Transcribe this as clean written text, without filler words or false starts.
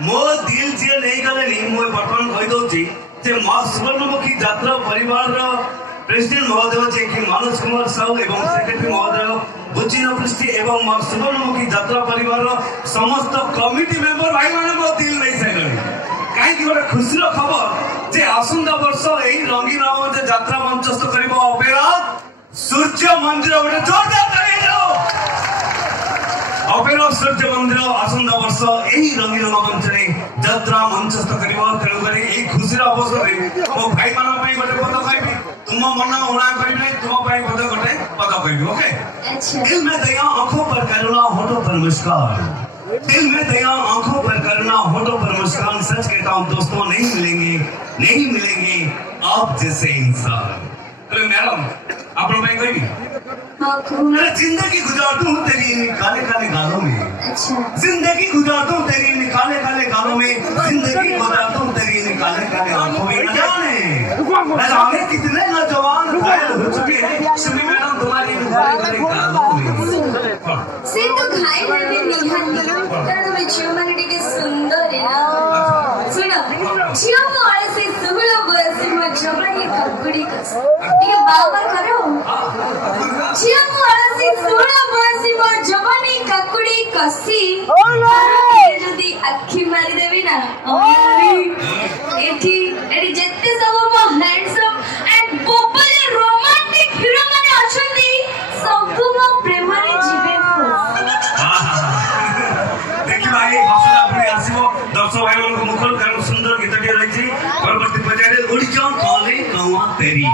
मो दिल जे नहीं गले मो बर्तमान कहि दउची जे मां सुवर्णमुखी यात्रा परिवार प्रेसिडेंट महोदय जे कि मनोज कुमार साहू एवं सेक्रेटरी महोदय बुचिना पृष्टि एवं मां सुवर्णमुखी यात्रा परिवार समस्त कमिटी मेंबर भाई माने मो दिल नहीं सैलनी काई कि गोटे खुशी खबर जे आसंदा वर्ष एही रंगीन रावण जे यात्रा मंचस्थ करिबो अपेरा सूर्य मंदिर गोटे जोरदार ताली दियो अपेरा सूर्य मंदिर आसंदा वर्ष यही रंगीन मंच यात्रा मंचस्थ कर तेणुकर यही खुशी अवसर मो भाई मान गोटे पद कहबी तुम मन उणा करें तुम गोटे गोटे पद कहबी ओके। दिल में दया आंखों पर करुणा होठों पर मुस्कान दिल में दया आंखों पर करुणा होठों पर मुस्कान सच कहता हूँ दोस्तों नहीं मिलेंगे आप जैसे इंसान। मैडम आप लोग कहबी अरे जिंदगी गुजारता हूँ तेरी काले काले गालों में जिंदगी गुजारता हूँ तेरी काले काले गालों में जिंदगी गुजारता हूँ तेरी काले काले आंखों में न जाने कितने नौजवान घायल हो चुके हैं सुनी मैडम तुम्हारी काले काले गालों में से तो घायल है निहाती कारण में झियो माने टिके सुंदर है ना सुनो झियो मोळे से सुगुलो बयसे मो जवानी ककुड़ी कस टिके बाबा करो झियो मोळे से सुगुलो बयसे मो जवानी ककुड़ी कसी जदी अखी मारी देबी ना एठी जेते सब मो handsome and popular romantic hero माने अछंती सब मो प्रेम रे जीवे दर्शक भाई मुखर सुंदर गीत रही परवर्ती पर्याय ओडिशा काले कौआ तेरी।